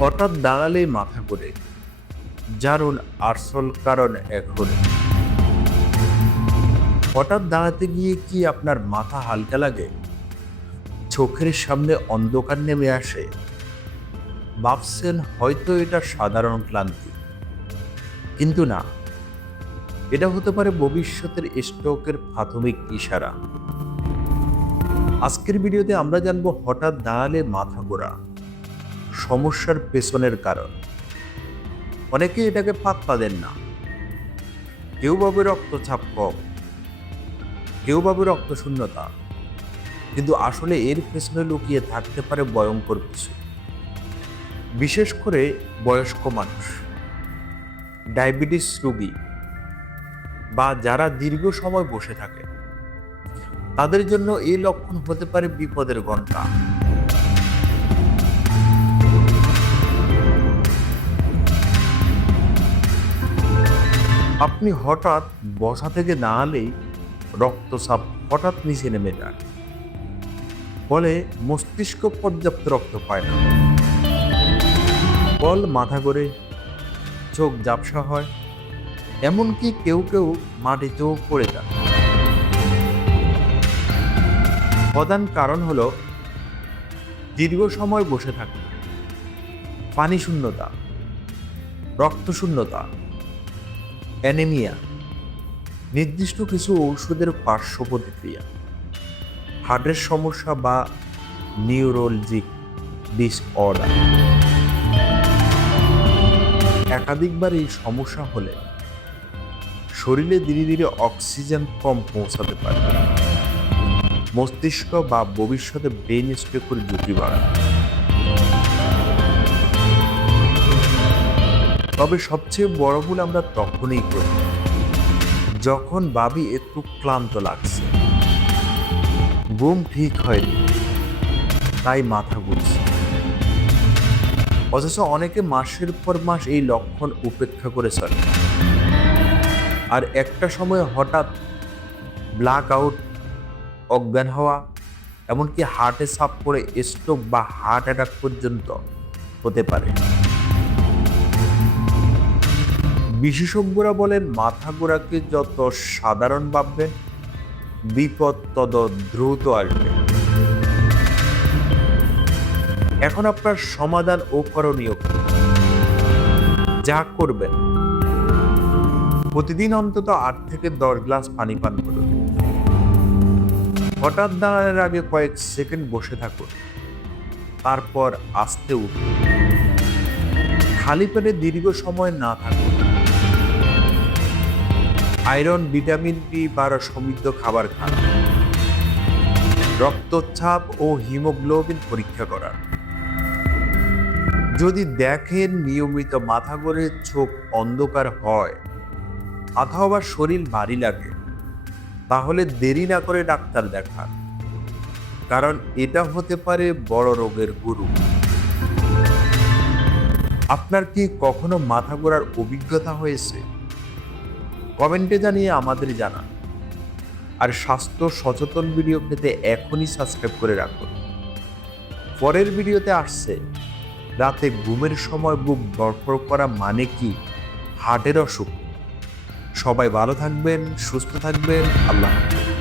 হঠাৎ দাঁড়ালে মাথা করে জানুন আসল কারণ এখন। হঠাৎ দাঁড়াতে গিয়ে কি আপনার মাথা হালকা লাগে? চোখের সামনে অন্ধকার নেমে আসে। ভাবছেন হয়তো এটা সাধারণ ক্লান্তি। কিন্তু না, এটা হতে পারে ভবিষ্যতের স্ট্রোকের প্রাথমিক ইশারা। আজকের ভিডিওতে আমরা জানব হঠাৎ দাঁড়ালে মাথা ঘোরা। সমস্যার পেছনের কারণ। অনেকে এটাকে পাত্তা দেন না। কেউ ভাবে রক্তচাপ কম, কেউ ভাবে রক্ত শূন্যতা। কিন্তু আসলে এর পেছনে লুকিয়ে থাকতে পারে ভয়ঙ্কর কিছু। বিশেষ করে বয়স্ক মানুষ। ডায়াবেটিস রোগী বা যারা দীর্ঘ সময় বসে থাকে, তাদের জন্য এই লক্ষণ হতে পারে বিপদের ঘণ্টা আপনি হঠাৎ বসা থেকে দাঁড়ালেই রক্তচাপ হঠাৎ নিচে নেমে যান ফলে মস্তিষ্ক পর্যাপ্ত রক্ত পায় না। বল মাথা করে চোখ জাপসা হয়, এমনকি কেউ কেউ মাটিতেও পড়ে যায়। প্রধান কারণ হলো দীর্ঘ সময় বসে থাকা, পানি শূন্যতা, রক্ত শূন্যতা। অ্যানেমিয়া, নির্দিষ্ট কিছু ঔষধের পার্শ্ব প্রতিক্রিয়া হার্টের সমস্যা বা নিউরোলজিক ডিসঅর্ডার একাধিকবার এই সমস্যা হলে শরীরে ধীরে ধীরে অক্সিজেন কম পৌঁছাতে পারে। মস্তিষ্ক বা ভবিষ্যতে ব্রেন স্ট্রোকের ঝুঁকি বাড়ায়। তবে সবচেয়ে বড় ভুল আমরা তখনই করি, যখন বাবি একটু ক্লান্ত লাগছে। ঘুম ঠিক হয়নি, তাই মাথা ঘুরছে। অথচ অনেকে মাসের পর মাস এই লক্ষণ উপেক্ষা করে চলে। আর একটা সময় হঠাৎ ব্ল্যাক আউট অজ্ঞান হওয়া, এমনকি হার্টে সাপ করে স্ট্রোক বা হার্ট অ্যাটাক পর্যন্ত হতে পারে। বিশেষজ্ঞরা বলেন, মাথা গোড়াকে যত সাধারণ ভাববেন বিপদ তত দ্রুত আসবে। এখন আপনার সমাধান ও করণীয় যা করবেন। প্রতিদিন অন্তত আট থেকে দশ গ্লাস পানি পান করুন। হঠাৎ দাঁড়ানোর আগে কয়েক সেকেন্ড বসে থাকুন। তারপর আস্তে উঠুন। খালি পেটে দীর্ঘ সময় না থাকুন। আয়রন, ভিটামিন বি বারো সমৃদ্ধ খাবার খান। রক্তচাপ ও হিমোগ্লোবিন পরীক্ষা করার যদি দেখেন নিয়মিত মাথা করে চোখ অন্ধকার হয় অথবা শরীর ভারী লাগে, তাহলে দেরি না করে ডাক্তার দেখান। কারণ এটা হতে পারে বড় রোগের গুরু। আপনার কি কখনো মাথা ঘোরার অভিজ্ঞতা হয়েছে? কমেন্টে জানিয়ে আমাদের জানান। আর স্বাস্থ্য সচেতন ভিডিও পেতে এখনই সাবস্ক্রাইব করে রাখুন। পরের ভিডিওতে আসছে, রাতে ঘুমের সময় বুক ধরফর করা মানে কি? হার্টের অসুখ। সবাই ভালো থাকবেন, সুস্থ থাকবেন, আল্লাহ হাফেজ।